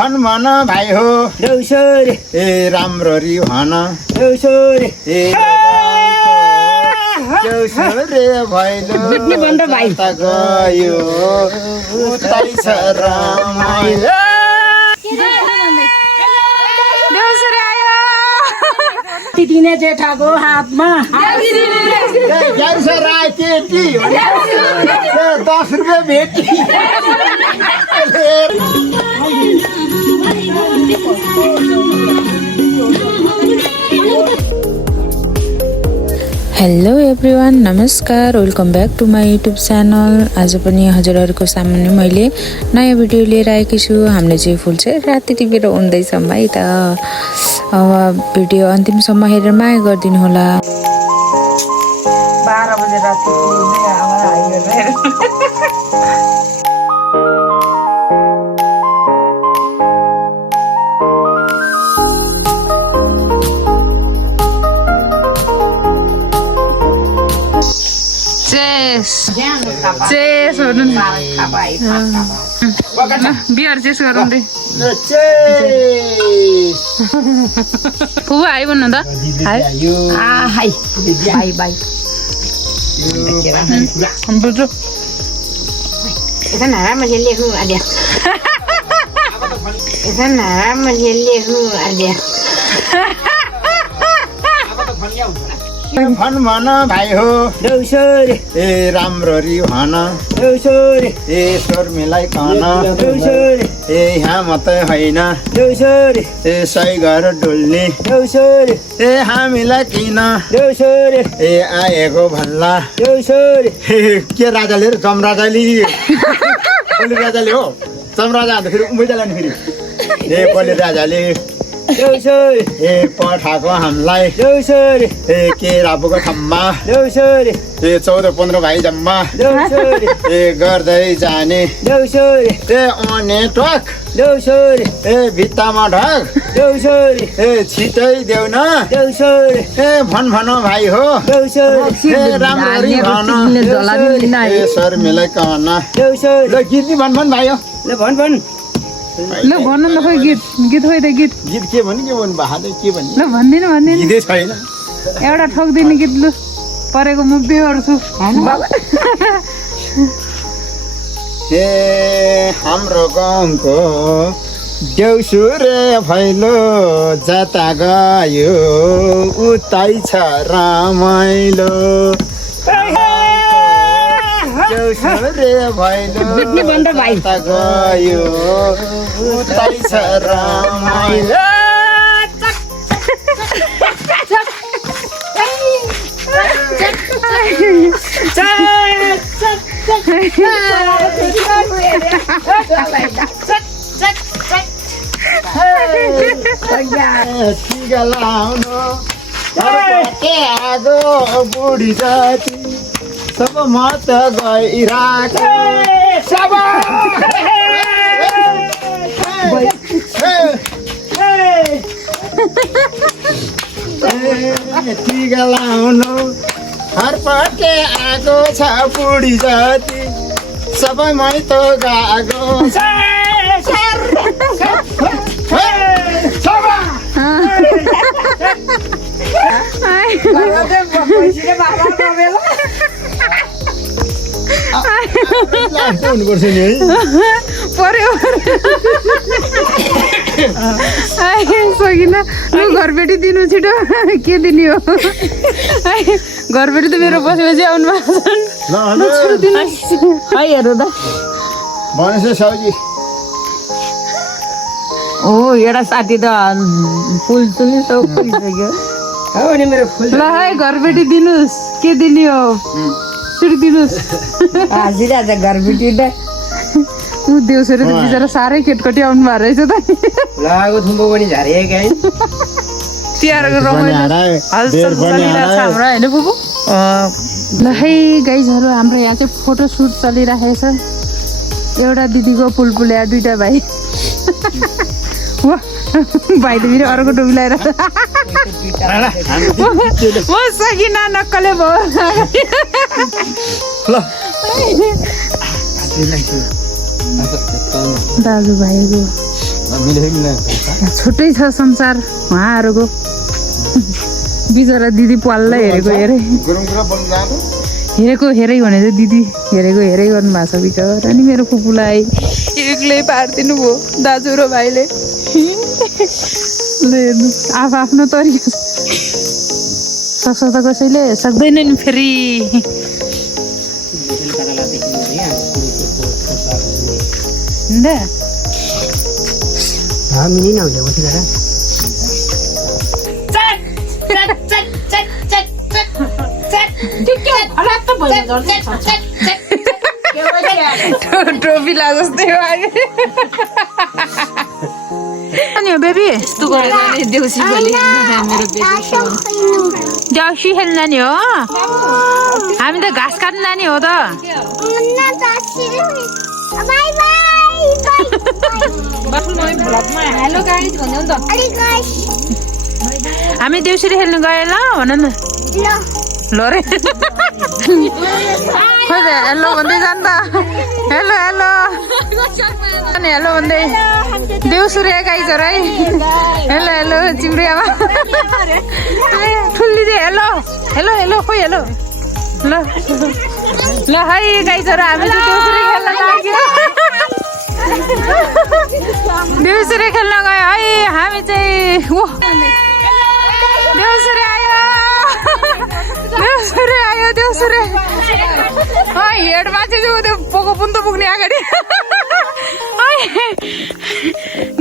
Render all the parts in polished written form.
भन भाइ हो देउसुरे ए राम्ररी भन देउसुरे ए देउसुरे भैलो त गयो उतै छ रमाइलो देउसुरे आयो दिने जेठाको हातमा गाडी छ राय केटी 10 रुपियाँ भेटी हेलो एभ्रिवान नमस्कार welcome back to my YouTube channel. आज पनि हजुरहरूको सामुन्ने मैले नयाँ भिडियो लिएर आएकी छु। हामीले चाहिँ फुल चाहिँ राति टिपेर उन्दैछ है त। भिडियो अन्तिमसम्म हेरेर माया गरिदिनु होला। 12 बजे राति चेस गर्नु बियर चेस गरौँ रे फुवा हाई भन्नु त हाई हाई बाई बाई बुझ्नु Ikan haram masih lihat ada. Ikan haram masih lihat ada. भन भाइ हो देउसुरे ए राम्ररी भन देउसुरे ए शर्मिलाई कन देउसुरे ए यहाँ मात्रै होइन देउसुरे ए सही घर डुल्ने देउसुरे ए हामीलाई किन देउसुरे ए आएको भन्ला देउसुरे के राजाले र जमराजाले बलि राजाले हो जमराजा भन्दा फेरि उम्मै नि फेरि ए बलि राजाले देउसुरे ए पठाएको हामीलाई देउसुरे ए के राबोको ठाउँमा देउसुरे ए 14-15 भाइ जम्मा देउसुरे ए गर्दै जाने देउसुरे ए अने टक देउसुरे ए भित्तामा ढक देउसुरे ए छिटै देऊ न देउसुरे ए भन भाइ हो देउसुरे ए राम्ररी भन ए शर्मिलाई कन देउसुरे ल गीत नि भन भाइ हो ल भन ल भन्नु न खोइ गीत खोइ त गीत गीत के भन्नु बहादुर के भन्नु ल भन्दिनँ गीतै छैन एउटा ठोक्दिने गीत लु परेको म बिहे गर्छु ए हाम्रो गाउँको देउसुरे भैलो जता गयो उतै छ रमाइलो देउसुरे भैलो जता गयो उतै छ रमाइलो टिका लाउनु आगो बुढी जाति सब मत गइराखे सब टिका लाउनु हरपटे आगो छ बुढी जाति सबै मैत गएको हुनुपर्छ नि है पर्यो सकिन लु घरबेटी दिनु छिटो के दिने हो घरबेटी त मेरो बसेपछि आउनु भएको है हेर्नु त भनेपछि साउजी ओ एउटा साथी त फुल चुली सब फुलिसक्यो हो नि मेरो फुल ल है घरबेटी दिनुहोस् के दिने हो छिटो दिनुहोस् हाजिरा त घरबेटी त ऊ देउसुरे त बिचरा साह्रै केटकटी आउनु भएको रहेछ त लागो थुम्बो पनि झारिएको है तिहारको रमाइलो हलचल चलिरहेको छ हाम्रो होइन बुबु ल है गाइजहरू हाम्रो यहाँ चाहिँ फोटो सुट चलिरहेको छ एउटा दिदीको पुलपुल्या दुईटा भाइ भाइ त फेरि अर्को टोपी लगाएर म सकिन नक्कले भयो दाजुभाइको छुट्टै छ संसार उहाँहरूको बिचरा दिदी पाल्ला हेरेको हेरै भने चाहिँ दिदी हेरेको हेरै गर्नु भएको छ बिचरा नि मेरो फुपूलाई एक्लै पारिदिनु भयो दाजु र भाइले ल हेर्नु आफ्नो तरिका सक्छ त कसैले सक्दैन नि फेरि ट्रोफी ला जस्तै अनि बेबी यस्तो गरेर नि देउसी भोलि मेरो देउसी खेल्न जाने हो हामी त घाँस काट्न जाने हो त हामी देउसरी खेल्नु गयो ल भन न ल रे खोइ हेलो भन्दै जान्छ हेलो हेलो अनि हेलो भन्दै देउसुरे गाइज है हेलो हेलो चिम्री आमा ठुल्ली चाहिँ हेलो हेलो हेलो खोइ हेलो ल ल है गाइजहरू हामी चाहिँ देउसुरे खेल्न लाग्यो देउसुरे खेल्न गयो है हामी चाहिँ देउसुरे आयो देउसुरे हेडमा चाहिँ त्यो पोको पुन त पुग्ने अगाडि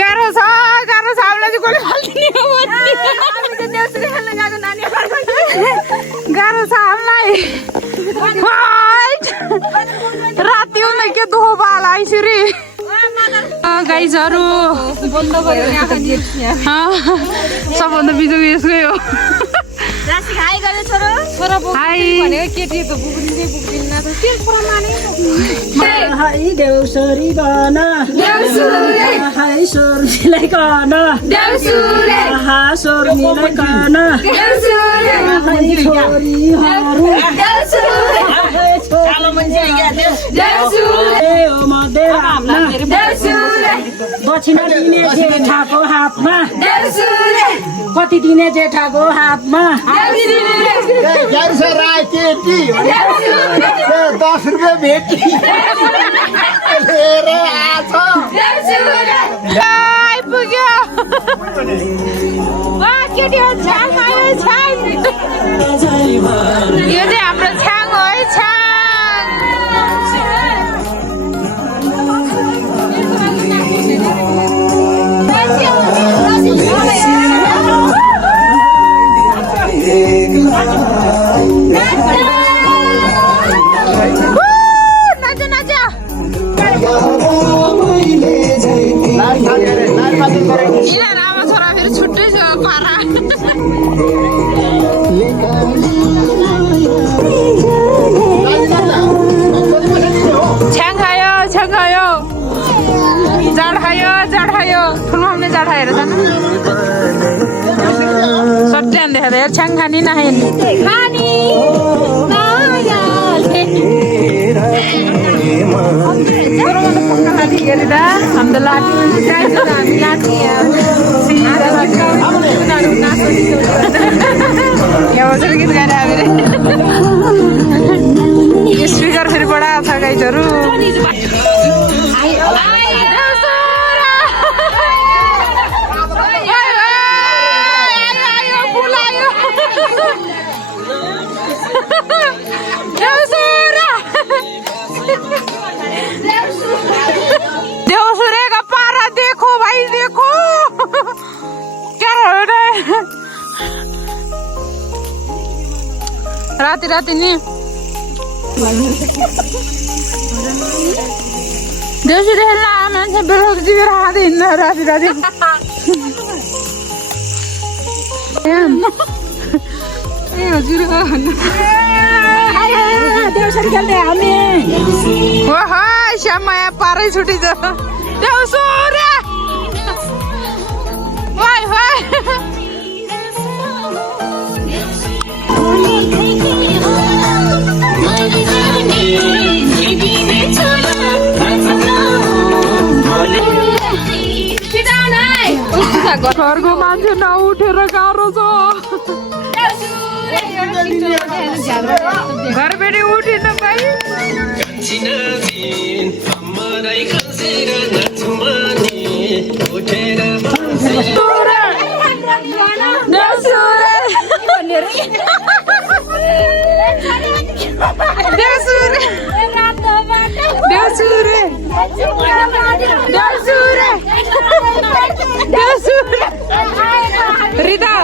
गाह्रो छ हामीलाई चाहिँ कसले फाल्दिने हो देउसुरे खेल्न गएको नानी गाह्रो छ हामीलाई राति हुँदै के दुःख बाल आइसुरी गाइजहरू सबभन्दा बिजो यसकै हो देउसुरी बन सोर्जीलाई कन सोर्नीलाई कन दक्षिणा दिने जेठाको हातमा कति दिने जेठाको हातमा 10 रुपियाँ भेटी आइपुग्यो यो चाहिँ हाम्रो छ्याङ हो है छ्याङ आमा छोरा फेरि छुट्टै छ पारा छ्याङ खायो जाड खायो ठुलो हामीले जाड खाएर जानु सट्यान देखेर यार छ्याङ खाने नखाने हाम्रो लाठी हामी लाठी गीत गाएर हामीले स्पिकर फेरि बढाएको छ गाइजहरू देउसुरे का पारा देखो भाई देखो क्या हो रहा है राती नि देउसुरे खेल्न मान्छे बेलुका जिएर खाँदै हिँड्न राति ए हजुर देउसुरी खेल्दै हामी श्यामाया पारै छुटी छ देउसुरे वाइ Kita घरको मान्छे नउठेर गाह्रो छ घरबेटी उठिन भाइ Rita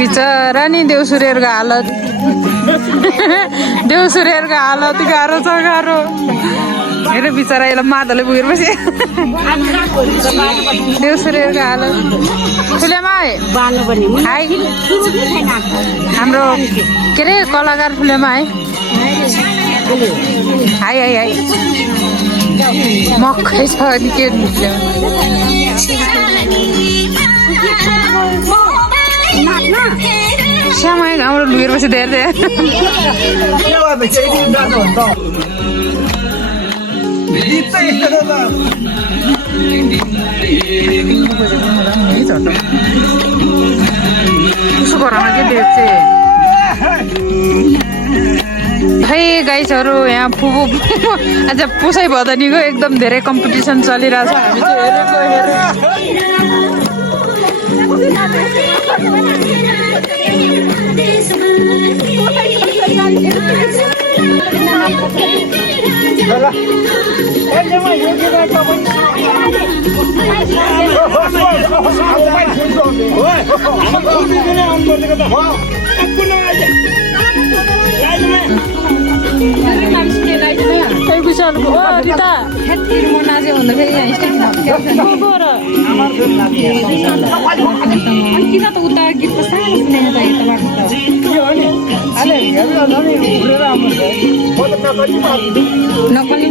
बिचरा नि देउसुरेहरूको हालत देउसुरेहरूको हालत गाह्रो छ गाह्रो हेर बिचरा यसलाई मादलले पुगेर बसे देउसुरेहरूको हालत फुलेमा हाई हाम्रो के अरे कलाकार फुलेमा है हाई हाई हाई मकै छ अनि के श्यामा हाम्रो लुगेर पछि धेरै उसो घरमा के देख्छ खै गाइसहरू यहाँ फुपू आज पुसै भदनीको एकदम धेरै कम्पिटिसन चलिरहेछ हामी चाहिँ किन त उता गीतको सानो सुनेन त नकली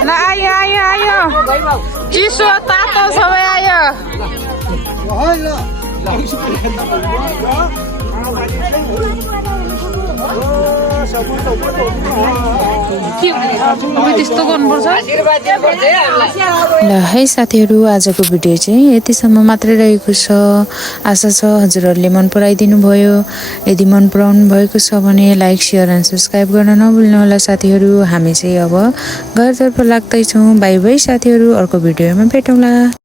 ल आयो आयो आयो चिसो तातो सबै आयो त्यस्तो गर्नुपर्छ ल है साथीहरू आजको भिडियो चाहिँ यतिसम्म मात्रै रहेको छ आशा छ हजुरहरूले मन पराइदिनु भयो यदि मन पराउनु भएको छ भने लाइक सेयर एन्ड सब्सक्राइब गर्न नभुल्नु होला साथीहरू हामी चाहिँ अब घरतर्फ लाग्दैछौँ बाई बाई साथीहरू अर्को भिडियोमा भेटौँला